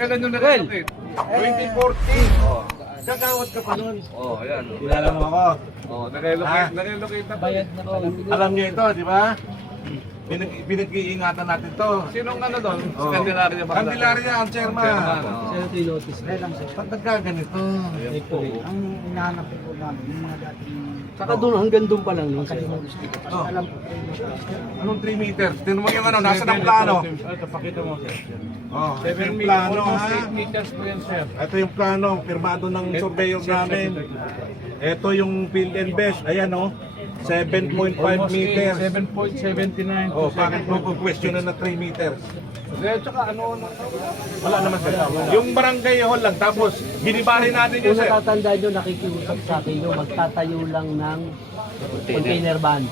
Kailan nyo na-relocate? 2014. Oh. Nagawad ka pa nun. Oh, ayan. Kilala mo ako. Oh, na-relocate na. Bayad na ko. Alam niyo ito, di ba? Pinag-iingatan natin to. Sinong ano doon? Sa Candelaria ba? Candelaria, ang chairman. Chairman, Ba't nagkaganito? Ang inahanap po namin, yung mga dating... Saka doon, hanggang doon pa lang. No? Oh. Alam po, Anong 3 meters? Tignan mo yung ano, nasa ng plano. Ito, pakita mo, sir. Oh, ito yung plano, ha? 8 meters po yan, sir. Ito yung plano, firmado ng surveyor namin. Ito yung field and best. Ayan, oh. 7.5 meters. 7.79. Oh, bakit mo po question na 3 meters? Tsaka ano, Wala naman sir. Yung barangay hall lang, tapos binibari natin yun Kung sir. natatandaan nyo, nakikiusap sa akin nyo, magtatayo lang ng container van.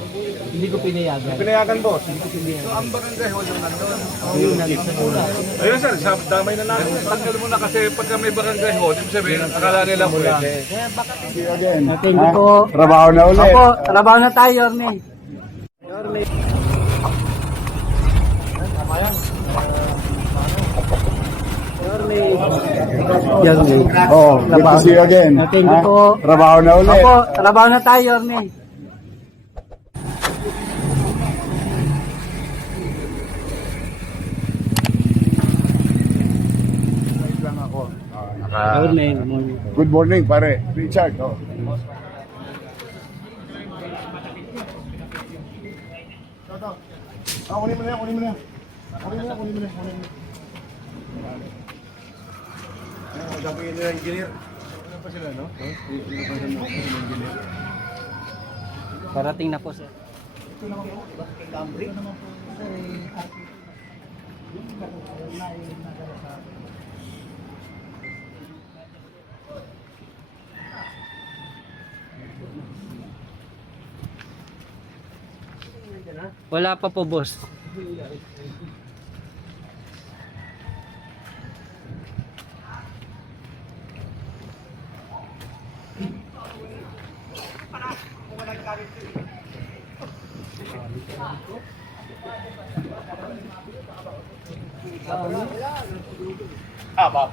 Hindi ko pinayagan. Pinayagan boss. ang barangay hall yung nandun. Yun ang sa una. Ayun sir, damay na natin. Tanggal mo na kasi pagka may barangay hall, ibig sabihin, akala nila pwede. Thank you po. Trabaho na ulit. Opo, trabaho na tayo, Yorme. Yorme. Oh, good to see you again. Thank you po. Trabaho na ulit. Opo, trabaho na tayo, Yorme. Yorme. Good morning, pare. Richard. Oh. Kunin mo na yan, kunin mo na yan. Kunin mo na, kunin mo na, kunin mo na. Dapat yun yung engineer. Parating na po, sir. Wala pa po, boss. Aba.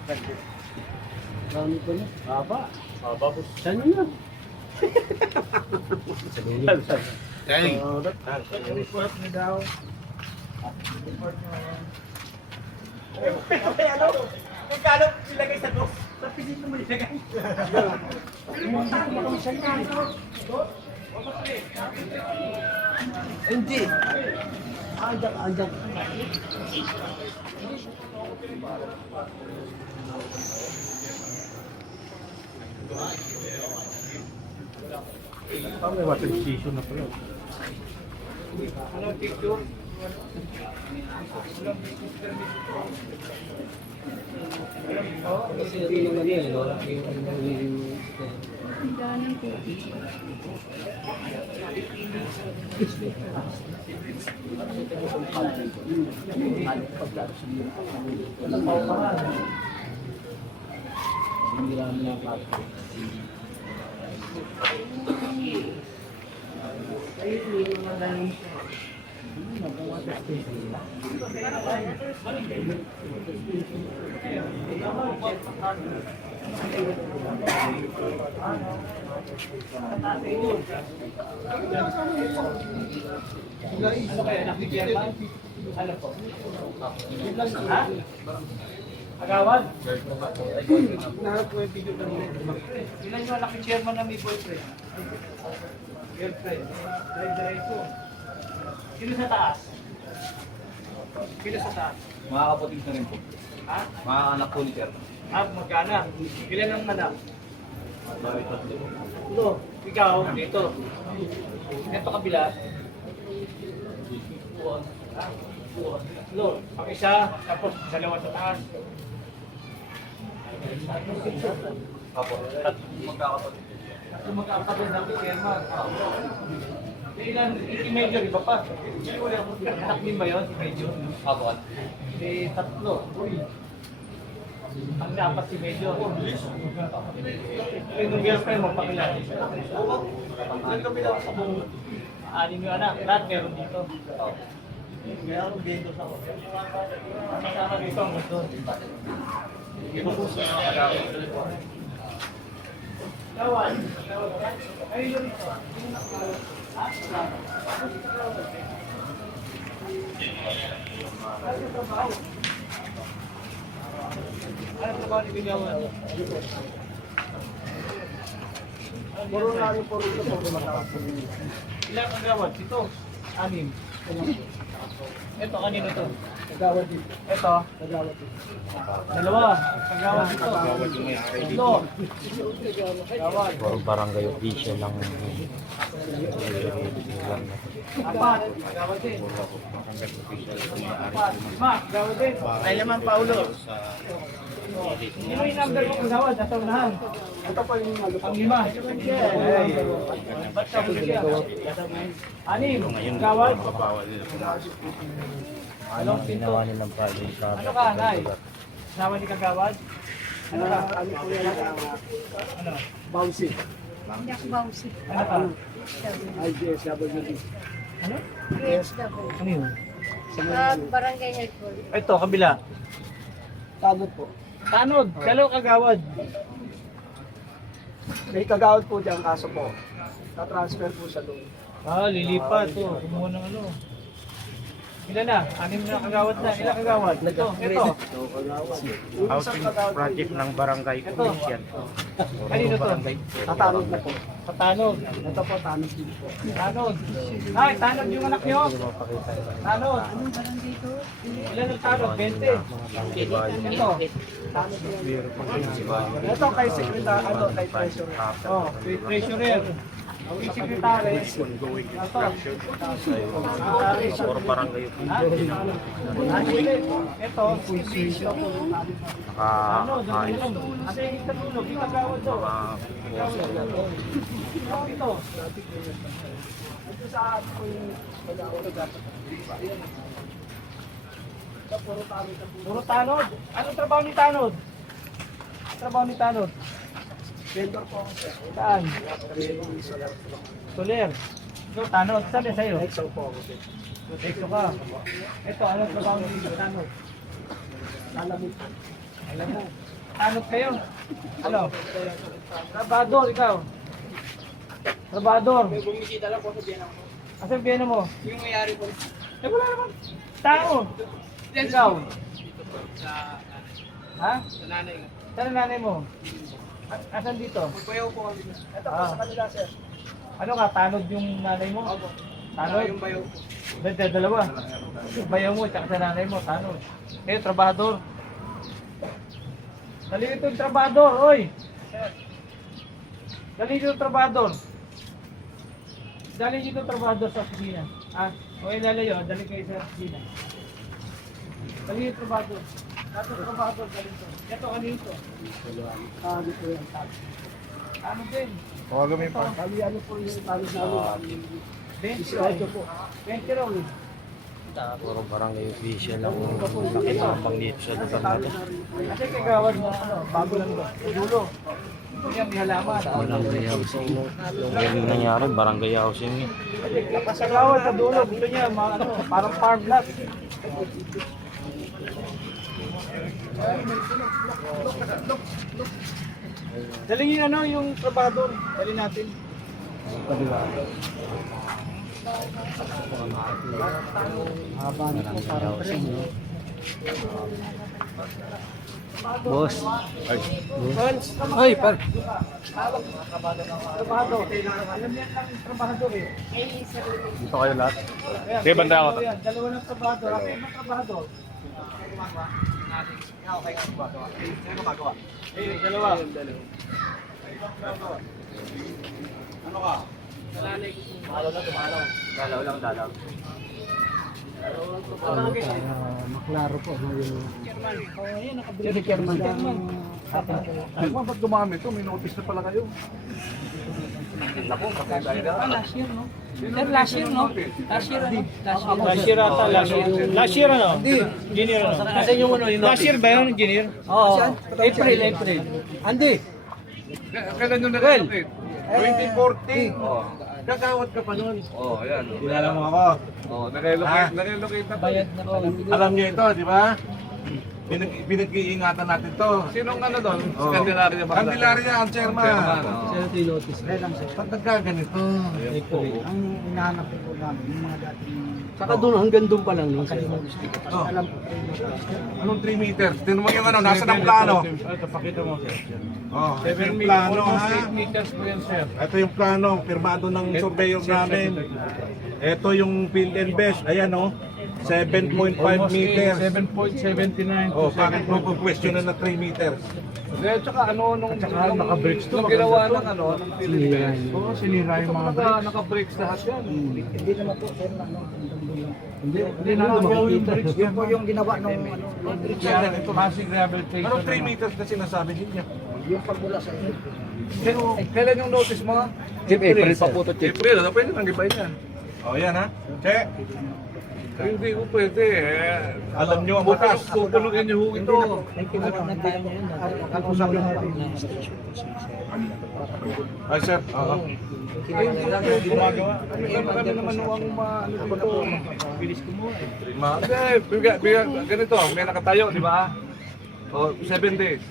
Dami po niya. Aba. Aba po. Saan yun? Dahil. Hindi. Andiyan. May water station na pala. Kasi ito yung ano eh, no? Agawad? Ilan yung laki chairman na may boyfriend? Girlfriend. Diretso. Sino sa taas? Sino sa taas? Mga kapatid na rin po. Ha? Mga anak po ni Sir. Magkana? Ilan ang anak? Ito. Ikaw, dito. Ito kabila. Lo, ang isa, tapos dalawa sa taas. Apo. Magkakapatid. Kung magkakapatid ng chairman. Ilan, si Major, iba pa. Anak din ba yun, si Major? Apo. Tatlo. Ang dapat si Major. Yung girlfriend mo, pakilala. Ito bilang sa buong anim yung anak. Lahat meron dito. Kaya ako bento sa ako. Kasama dito ang gusto. Kawan. Ay, yun ito. Ano trabaho ni Bigawan? Puro lalo po rin ito po matawag. Ilang kagawad? Ito? 6. Ito, kanino to? Nagawad dito. Ito? Nagawad dito. 2. Kagawad dito. 3. Kagawad. Puro barangay official lang. 4. Kagawad din. 4. 5. Kagawad din. Ay naman, Paulo. Sino yung number mo kagawad? Nasa unahan. Ito po yung ano po. Ang 5. Ba't ka po siya? 6. Kagawad. Anong pinto? Ginawa nilang pwede sa Ano ka, Nay? Kasama ni kagawad? Ano ka? Ano po yan? Ano? Bouncy. Hindi ako bausi. Ano ka? IGSWD. Ano? PHW. Ano yun? Barangay headquarters. Ito, kabila. Tagot po. Tanod, kalo kagawad. May kagawad po dyan, kaso po. Ta-transfer po siya doon. Lilipat. Kumuha ng ano. Ilan na? 6 na kagawad na. Ilan kagawad? Ito. housing project ng barangay official. Kanino to? Tatanod na po. Sa Tanod. Ito po, tanod din po. Tanod. Ay, Tanod yung anak nyo. Tanod. Anong barangay to? Ilan ang Tanod? 20. Ito. Ito kay secretary, ano, kay treasurer. Oh, treasurer. Ang secretary. Ito. Puro barangay official. Ito. Tanod. Nakaayos. Kasi yung katulog, yung kagawad to. Ito. Ito sa atin po yung kagawad. Ito, puro tanod na po. Puro Tanod. Anong trabaho ni Tanod? Trabaho ni Tanod? Vendor po ako sir. Saan? Soler. Ito, Tanod. Saan din sa'yo? Exo po ako sir. Exo ka. Ito, anong trabaho ni Tanod? Lalamig po. Alam mo. Tanod kayo? Ano? Trabador, ikaw. Trabador. May bumisita lang po sa Bienang po. Asan biyano mo? Yung mayari po. Eh, wala naman. Tao. Ikaw. Ha? Sa nanay nga. Saan ang nanay mo? Asan dito? Magbayaw po kami. Ito po Ah. sa kanila sir. Ano ka? Tanod yung nanay mo? Opo. Tanod? Yung bayaw po. Dalawa. Bayaw mo, tsaka sa nanay mo, tanod. Kayo, trabador. Dali ito yung trabador, oy! Dali ito yung trabador. Dali ito yung trabador sa opisina. Ah, o ilalayo, dali kayo sa opisina. Dali yung trabador. Dato trabador, dali ito. Ito, ano ito? Tanod po yan. Ano din? Kali ano po yung tanod namin. 20 po. 20 raw eh. Puro barangay official lang. Nakikabang dito sa lugar natin. Kasi kagawad mo, ano, bago lang ito. Dulo. Ito yan, may halaman. Barangay housing. Yung nangyari, barangay housing eh. Kasi kagawad sa dulo, gusto niya, mga, ano, parang farm lot. Dali yung ano, yung trabador. Dali natin. Haba na po parang rin. Boss. Ay, par. Trabador. Alam niya lang yung trabador eh. Dito kayo lahat. Sige, banda ako. Dalawa ng trabador. Ako yung trabador. Dalawa. Dalaw lang, dalaw. Maklaro po. Sige, Kerman. Ano ba, ba't dumami ito? May notice na pala kayo. Last year, no? Sir, last year, no? Last year, ano? Last year ata, last year. Last year, ano? Engineer, ano? Kasi yung ano, yung last year ba yun, engineer? Oo. April. Andy. Kailan yung na-relocate? 2014. Kagawad ka pa nun. Oh, ayan. Kilala mo ako. Oh, nare-locate na to. Bayad na po. Alam niyo ito, di ba? Pinag-iingatan natin to. Sinong ano doon? Oh. Candelaria ba? Candelaria, ang chairman. Chairman, oh. Sir, ito yung notice. Ba't nagkaganito? Ang hinahanap po namin, yung mga dating Saka doon, hanggang doon pa lang. No? Oh. alam po Anong 3 meters? Tingnan mo yung ano, nasa ng plano. Ito, pakita mo, sir. Oh, ito 7 yung meters, plano almost ha. 8 meters po yan, sir. Ito yung plano, pirmado ng surveyor namin. Ito yung field and best. Ayan oh, 7.5 Almost meters. 7.79 Oh, to bakit mo po question na 3 meters? Hindi, tsaka ano, nung naka-brakes to, nung ginawa ng ano, ng Philippines. Oo, sinira yung mga bricks. Naka-breaks lahat yan. hindi naman po sir na ano, Hindi na makikita. yun po yung ginawa nung ano, Massive rehabilitation. Anong 3 meters na sinasabi ninyo? yung pagmula sa inyo. Kailan yung notice mo? April pa po to. April, ano pwede nang gibay yan? Oh, yan ha. Check. Hindi ko pwede eh. Alam nyo ang batas. Pupulukin niyo ho ito. Kakusap lang po. Ay, sir. Oo. Kami naman ang ano dito. Bilis ko mo. Hindi, ganito, may nakatayo, di ba? O, 7 days.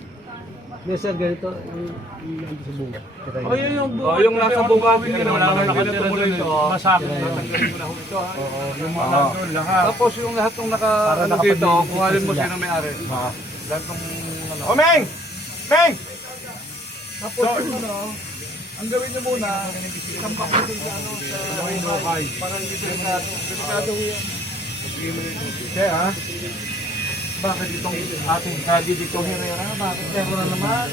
Hindi, sir, ganito. Yung nandun sa bunga. Oh, yun yung O, yung nasa bungawin Hindi nyo, wala wala na na nakatira doon. ito. Masabi. Tatanggalin ko na ho ito, ha? Yung mga nandun, lahat. Tapos yung lahat ng ano dito, kuhanin mo sino may-ari. Lahat ng ano. Oh, Meng! Meng! Tapos yung ano, ang gawin niyo muna, isang bakit din sa ano, sa hukay. Parang delikado. Delikado yan. Check ha. Bakit itong ating kadi dito Herrera? Bakit meron na naman?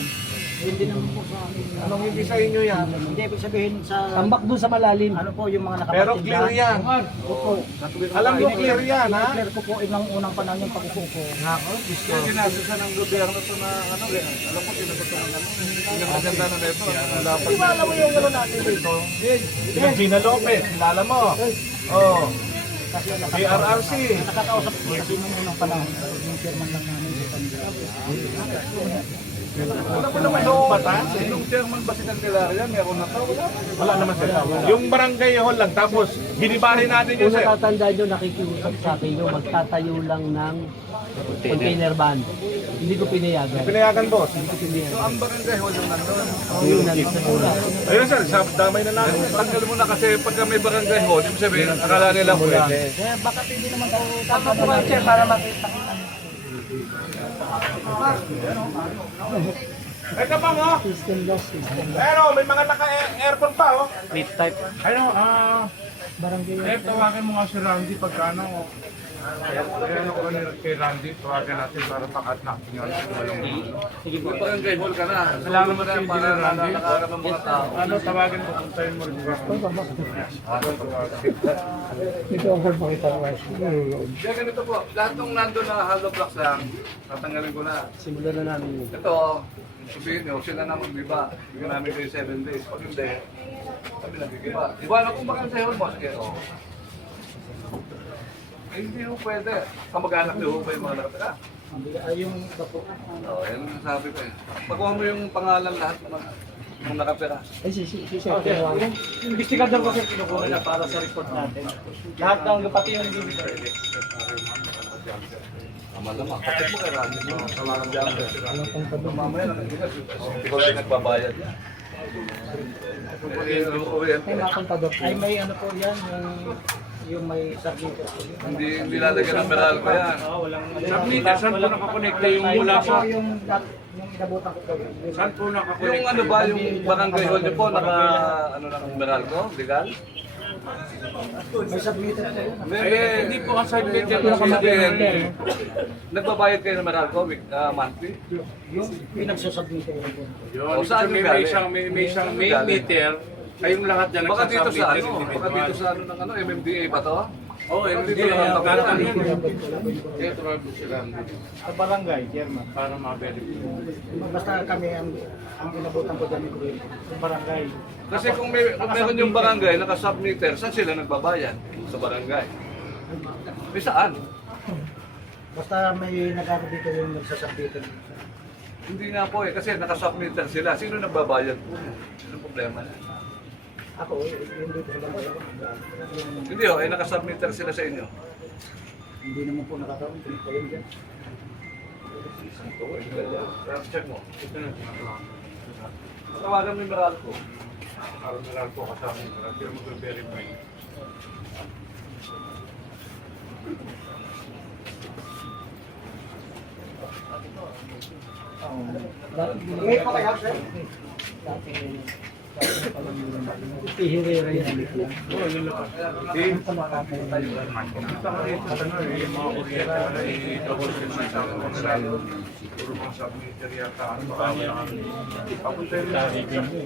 Hindi naman po sa amin. Anong hindi sa inyo yan? Hindi ibig sabihin sa Tambak doon sa malalim. ano po yung mga Pero nakapatid clear yan. Opo. Alam nyo clear yan ha? Clear ko po ilang unang panahon yung pagkuko ko. Yung ginasusan ng gobyerno to na ano, alam ko pinagkatuan ano. Yung maganda na nito, dapat. Di ba alam mo yung ano natin dito? Yung Gina Lopez, kilala mo. Oh. PRRC. Nakakausap ko kasi nung unang panahon. Yung chairman lang namin sa Panginoon. Alam mo naman yung batas. Yung chairman ba si Candelaria, meron na to? Wala naman sir. Yung barangay hall lang, tapos ginibahin natin yun Kung sir. natatandaan nyo, nakikiusap sa akin nyo, magtatayo lang ng container van. Hindi ko pinayagan. Pinayagan boss. So ang barangay hall yung nandun. Yun nandun sa mula. Ayun sir, damay na namin. Tanggal mo na kasi pagka may barangay hall, ibig sabihin, akala nila pwede. Kaya baka hindi naman tayo tama po kayo chair para makita. Ito pa mo. Pero may mga naka-aircon pa oh. Ano, tawagan mo nga si Randy pagka ano. Ano ko kay Randy, tawagan natin para pakat natin yung Sige po. Barangay hall ka na. Salamat mo kay Engineer Randy. Nakakaraman ng mga tao. Ano, tawagin mo kung tayo mo rin. Kaya ganito po, lahat ng nandun na hollow blocks lang, tatanggalin ko na. Simulan na namin yun. Ito, sabihin nyo, sila na magbiba. Bigyan namin kayo 7 days. Pag hindi, kami nagbibiba. Iba na kung bakit sa hall mo. Sige, oh. Eh, hindi ho pwede. Kamag-anak niyo ho ba yung mga nakatira? Yung bapo. Oo, yan ang sabi ko eh. Pagkuha mo yung pangalan lahat ng mga yung nakatira. Ay, si Yung investigador kasi kinukuha na para sa report natin. Lahat ng pati yung Tama naman. Kapit mo kay Randy mo. Tama ng jumper. Mamaya nakikita. Ikaw din nagbabayad yan. may mga kontador. Ay may ano po yan, yung may sargento. Hindi lalagyan ng meral ko yan. Submeter, saan po nakakonekta yung mula sa... Yung inabutan ko po. Saan po nakakonekta? Yung ano ba, yung barangay hall niyo po, naka ano na ng meral ko? Legal? May submeter po yun. Hindi po ang submeter ng sabihin. Nagbabayad kayo ng meral ko monthly? Yung pinagsusubmit yun po. Yun, Saan may galing? isang main meter, kayong lahat dyan Baka dito sa ano? nagsasubmit Baka dito sa ano ng ano? MMDA ba to? Oo, Dito hindi naman naman tayo. Kaya tuwag po sila Sa barangay, chairman. para ma-verify. Basta kami ang inabutan ko dyan yung barangay. Kasi kung meron yung barangay, naka-submeter, saan sila nagbabayad? Sa barangay. May saan? Basta may nagkakaroon dito yung nagsasubmit. Hindi nga po eh, kasi naka-submeter sila. Sino nagbabayad po? Anong problema na? Hindi oh, ay nakasubmitter sila sa inyo. Hindi naman po nakakaroon. Hindi po yun dyan. Check mo. Tawagan mo yung Meralco. Meralco kasama yung Meralco. Pero mag-verify. Ngayon po kaya, sir? Pihirera yan.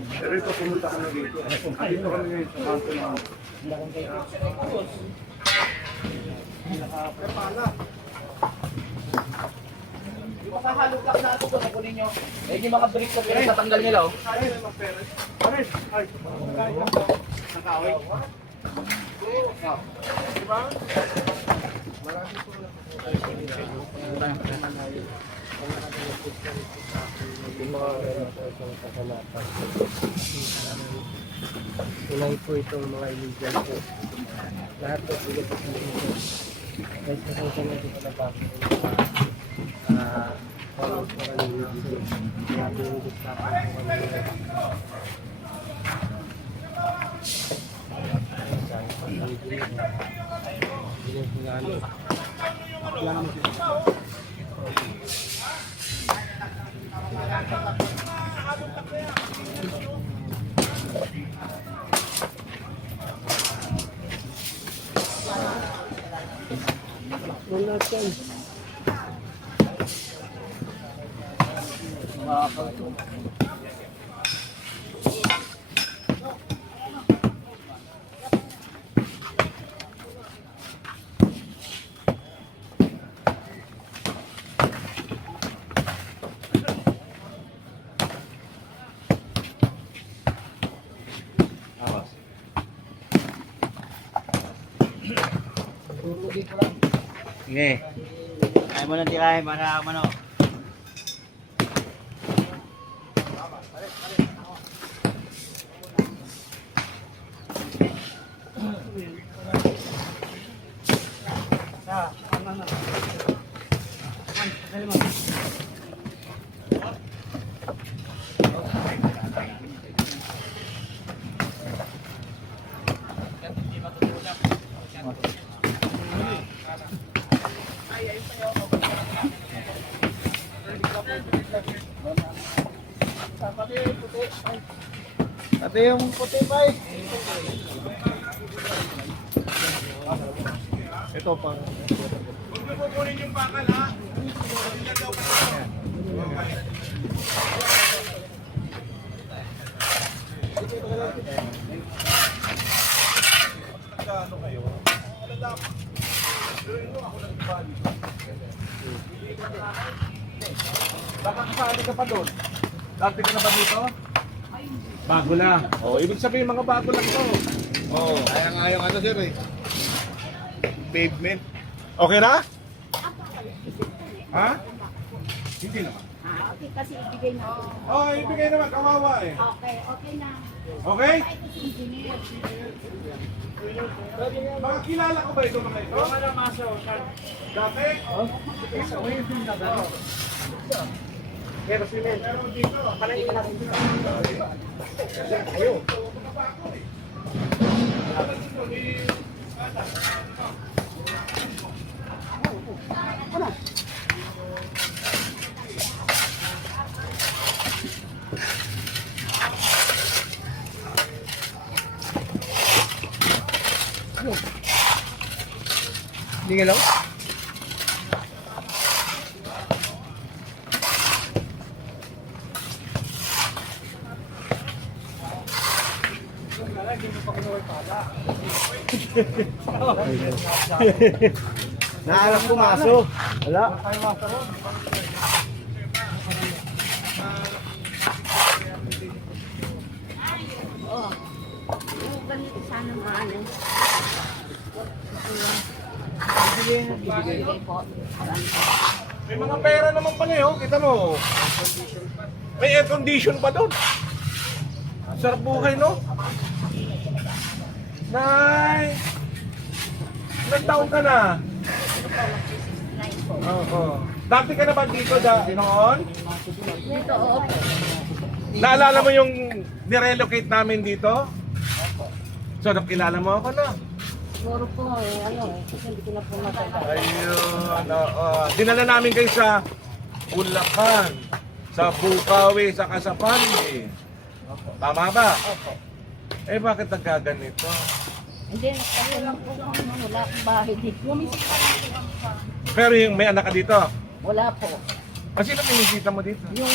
Pero ito pumunta ka na dito. Dito kami ngayon sa kanto na Yung makahalog lang na ito doon, nakunin nyo. Eh, yung mga bricks na pinagtatanggal nila, oh. Tulay po itong mga illegal po. Lahat po illegal po illegal. Guys, pasensya na dito na pa. Follow po kami dito. Kaya pinigit sa akin po kami. Sabi pa sa illegal. Illegal po nga ano. Wala naman sila. Wala yan. Sige. Kaya mo nang tirahin para ano. Ate yung puti pa eh. Ito pa. Kukunin yung bakal ha. Ano kayo? Baka kasali ka pa doon. Dati ka na ba dito? Bago na. Oh, ibig sabihin mga bago lang to. Oh, kaya nga yung ano sir eh. Pavement. Okay na? Ha? Hindi naman. Okay, kasi ibigay na. Oh, ibigay naman. Kawawa eh. Okay, okay na. Okay? Ito si engineer. Mga kilala ko ba ito mga ito? Wala maso, sir. Dati? Pero simen. Panay ka natin. Hindi nga lang? Naharap pumaso. Wala. Ganito sana maano. Ibigay po. May mga pera naman pala eh. Oh. Kita mo. May air condition pa doon. Sarap buhay no? Nay! Ilang taon ka na? Oo. Dati ka na ba dito noon? Dito, oo. Naalala mo yung nirelocate namin dito? So, nakilala mo ako, no? Siguro po, hindi ko na po matanda. Ayun, oo. Dinala namin kayo sa Bulacan, sa Bukawi, sa Kasapandi. Tama ba? Opo. Eh, bakit nagkaganito? Hindi, kasi lang po wala akong bahay dito. Pero yung may anak ka dito, Wala po. sino pinisita mo dito? Yung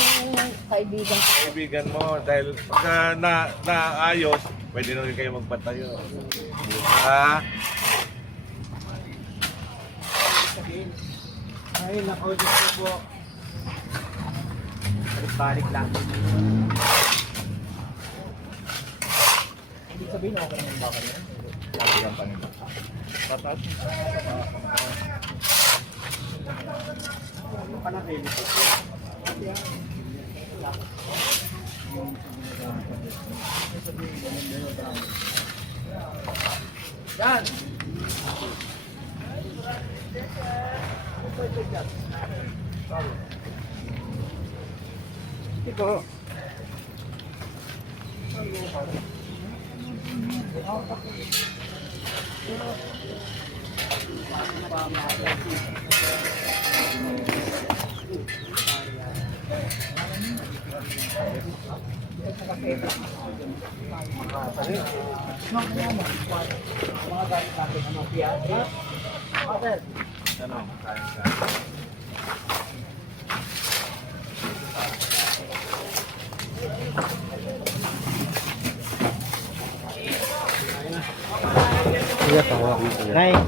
kaibigan ko. Kaibigan mo, dahil pagka naayos, pwede na rin kayo magpatayo. Ha? Ay, nako, Diyos ko po. Balik lang. Ibig sabihin, okay naman ba kayo? Yan! Ito. Nay. Ito,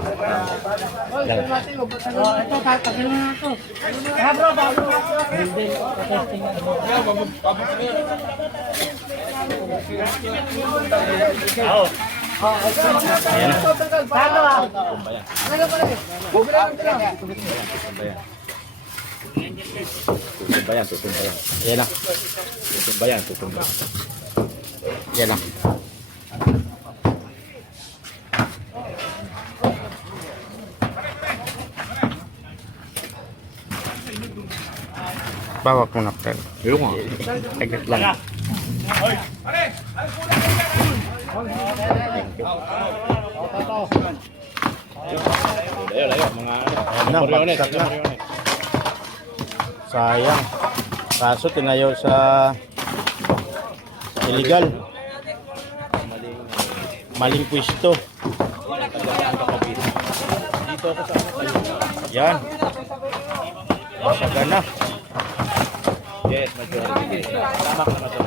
tatagin na ito. Ha, bro, bago na ito. Hindi, testing na. Ayan na. Talo ah. Tutumbayan. Ayan na. Tutumbayan. Ayan na. Bawak mo na, Fred. Yung nga. Agad lang. Ano, bagsak na. Sayang. Kaso tinayo sa illegal. Maling pwesto. Yan. Masaga na. Yes, majority. Tama ka na to.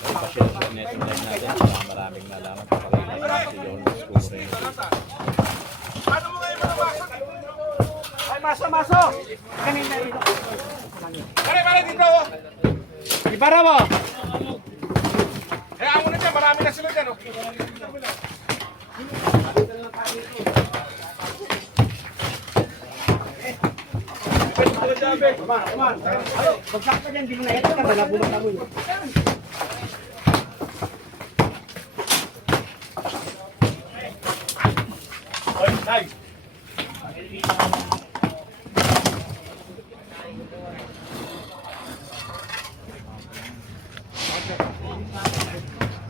Ay, pasyal sa neto live natin. Maraming nalaman. Si Yon Score. Ay, maso! Kanina ito. Pare dito! Ibara mo! Kaya mo na dyan, marami na sila dyan. Oh. Bagsak ka dyan, di mo na ito. Nabulong na mo yun.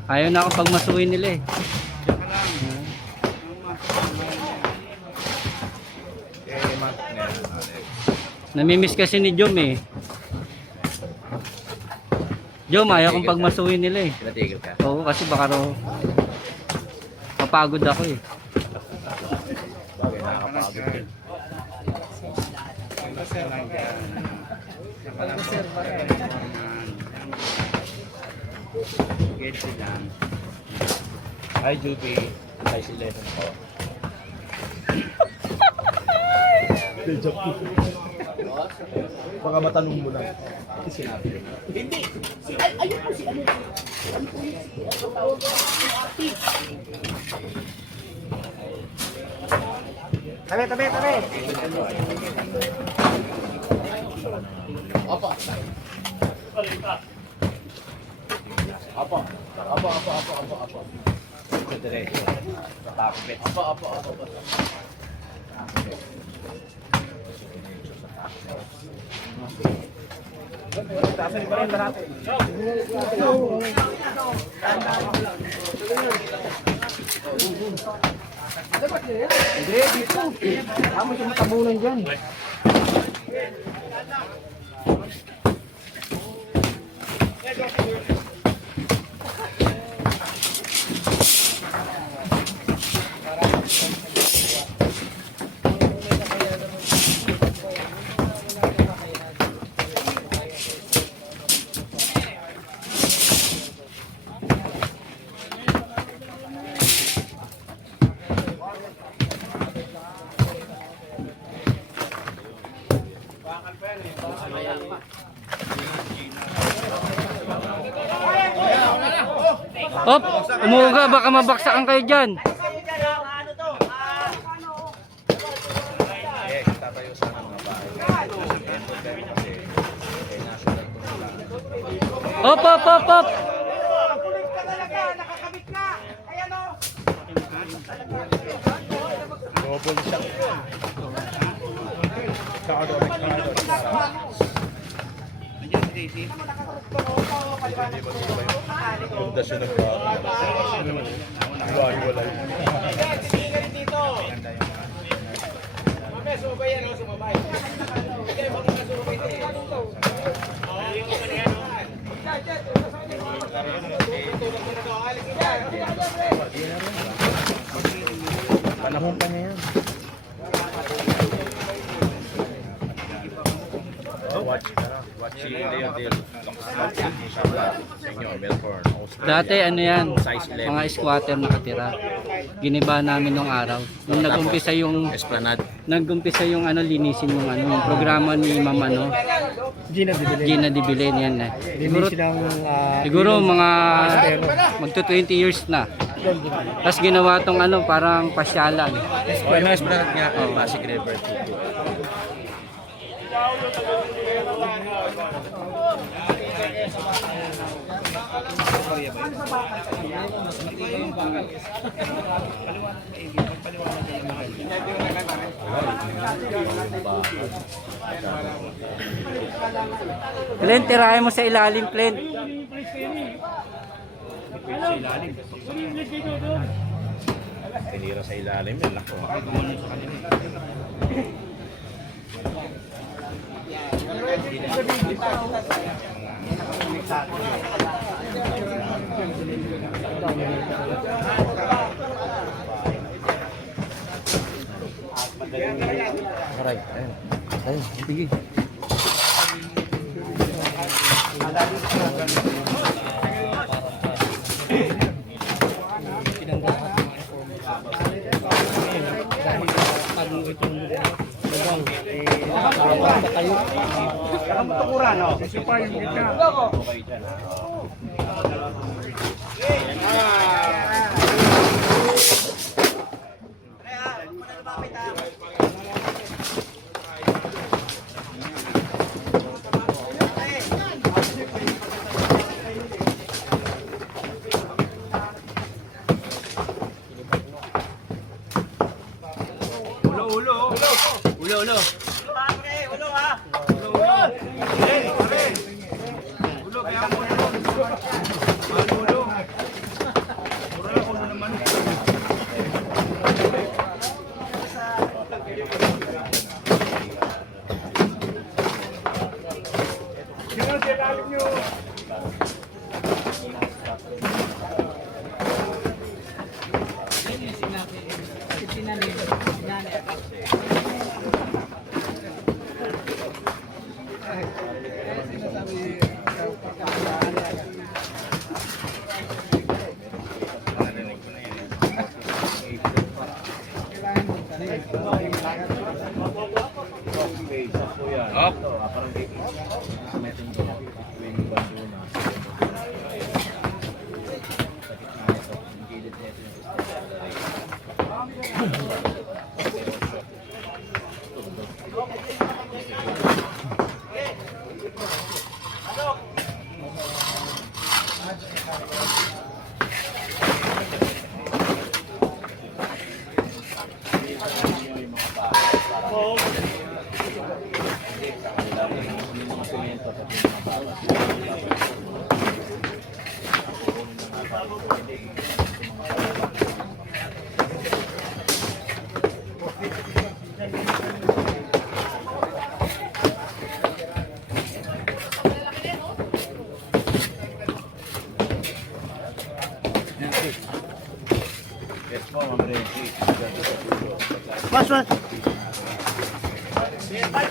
Ayaw na ako pag masuhin nila eh. Namimiss kasi ni Jom eh. Jom, ayaw kong pag masuhin nila eh. Natigil ka. Oo, kasi baka raw mapagod ako eh. Bagay, nakakapagod din. Hi, Judy. Hi, si Lesson ko. Baka matanong mo lang. Sinabi ko. Ayun po si ano. Ano po yun? Ang tawag ko, si Ati. Tabi! Apa. Diretso. Takbet. Hindi, dito. Tama siya matabunan dyan. Op, umuga, baka mabaksakan kayo dyan. Op, op, op, op. Pundasyon ng hiwalay. Panahon pa niya yan. Watch si Leondale. Sa inyo, Melbourne, Australia. Dati ano yan, Size 11. mga squatter nakatira. Giniba namin nung araw. Nung nag-umpisa yung Esplanade. ano linisin yung ano yung programa ni Ma'am ano Gina Dibilen yan eh. Siguro mga magto 20 years na. Tapos ginawa tong ano parang pasyalan. Oh, yung Esplanade nga, Pasig River. Glenn, tirahin mo sa ilalim, Glenn. Tinira sa ilalim yan. Lako. Aray, ayun. Ayun, sige.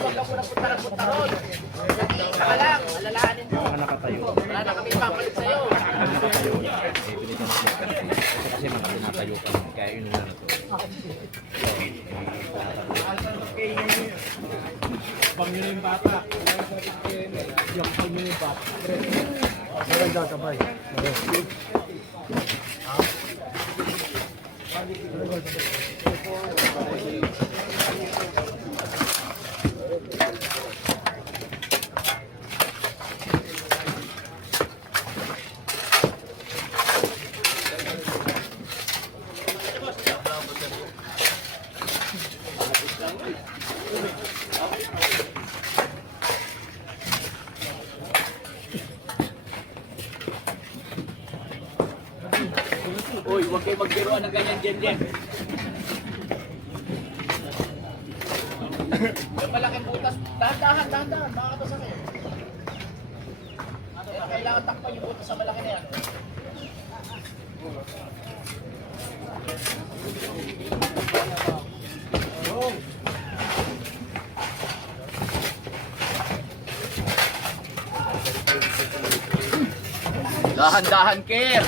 huwag ka muna punta ron. Saka lang, alalahanin mo. Mga nakatayo. Wala na kami ipapalit sa'yo. Nakatayo na. Pilitan mo. Kasi mga tinatayo ka. Kaya yun na ito. Pamilya yung bata. Yung pamilya yung bata. Meron daw sabay. Uy, huwag kayo magbiruan ng ganyan dyan. Yung malaking butas, dahan-dahan, makakabasan kayo. Kailangan takpan yung butas sa malaki na yan. Dahan-dahan, Ker!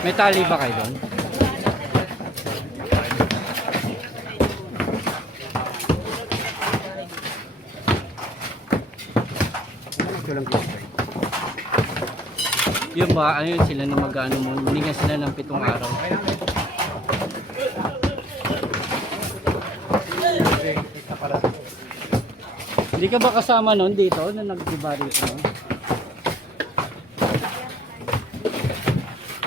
May tali ba kayo doon? Yun ba, ano yun sila na mag-ano mo, binigyan sila ng 7 araw. Hindi ka ba kasama noon dito na nag-diba rito?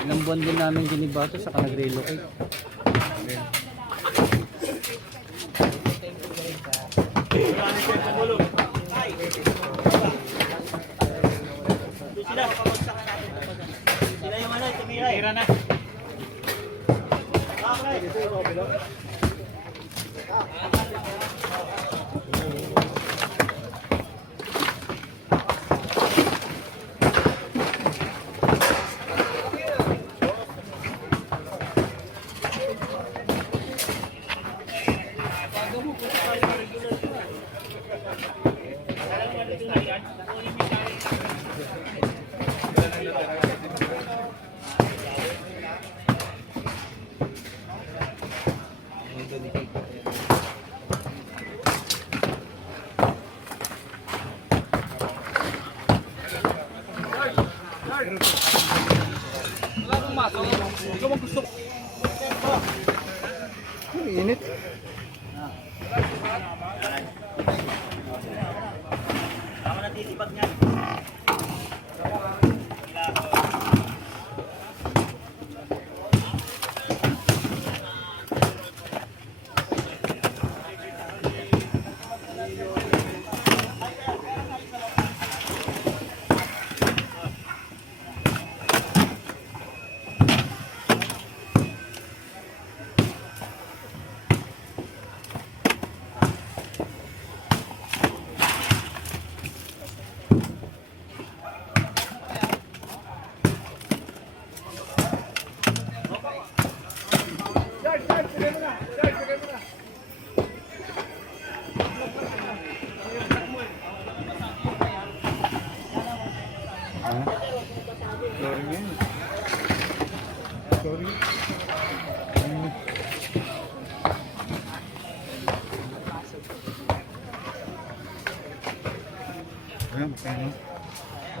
Ilang buwan din namin giniba ito saka nag-relocate. Sila yung ano, tumira. Tira na.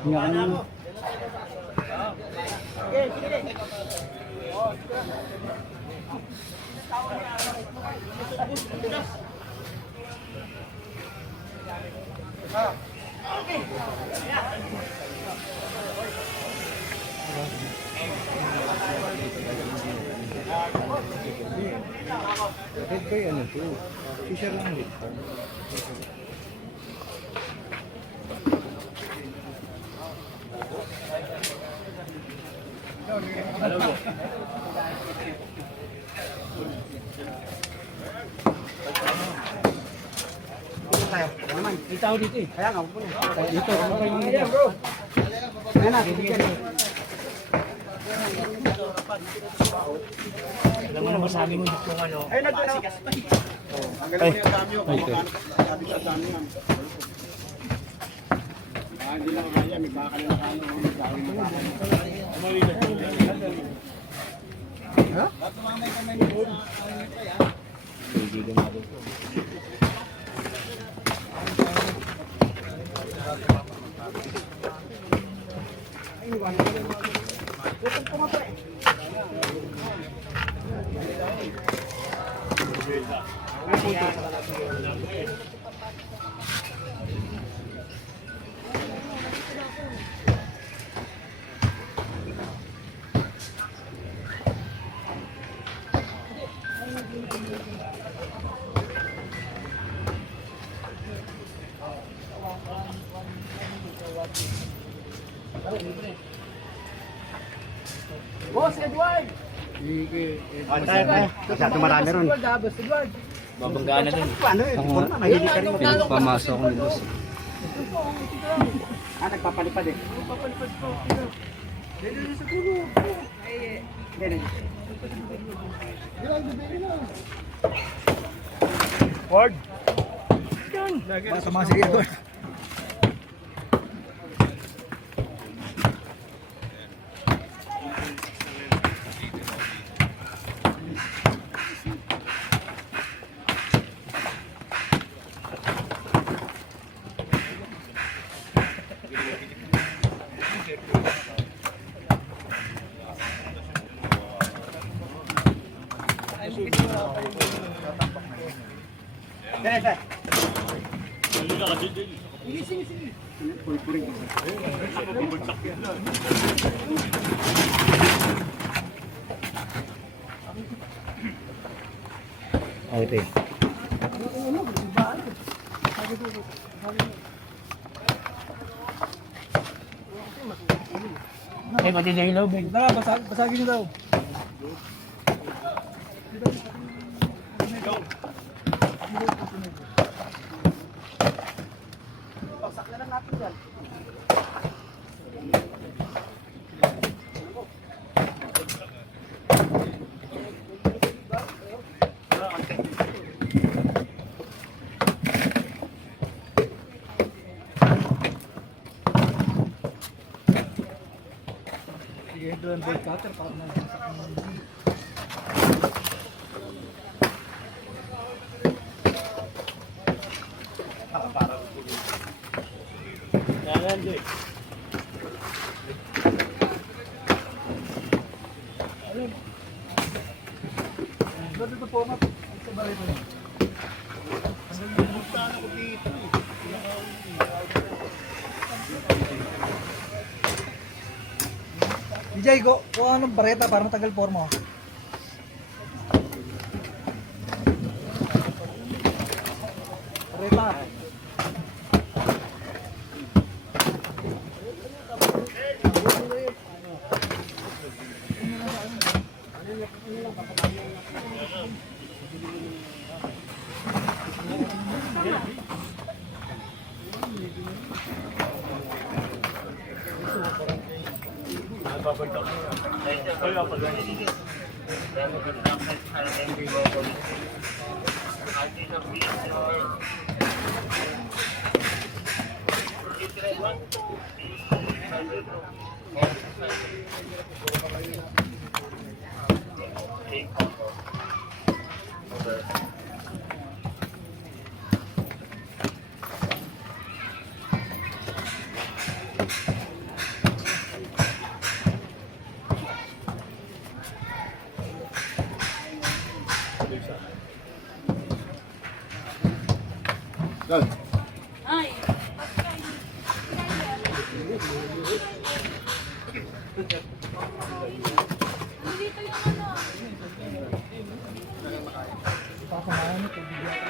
Nga ano. Ah. May tao dito eh. Kaya nga, upo na. Dito, ano kayo mga dito? Ayan na, bibigyan na. Alam mo na masabi mo kung ano. Ay, nandun na. Ang galing mo yung dami yun. Sabi sa dami yan. Hindi lang kaya, may baka na nakano. Ha? Boss Edward! Masyado marami ron. Boss Edward! Babanggaan na din. Pamasok ni boss. Nagpapalipad eh. Okay. Ay, matindi yung loob eh. Tara, basagin nyo daw. Sige, ito ang ball cutter para nagsasak ng dito po na sa bahay pa. DJ, go. Kung anong bareta para matagal forma. Bareta. Done. Papamahan ito, bigyan.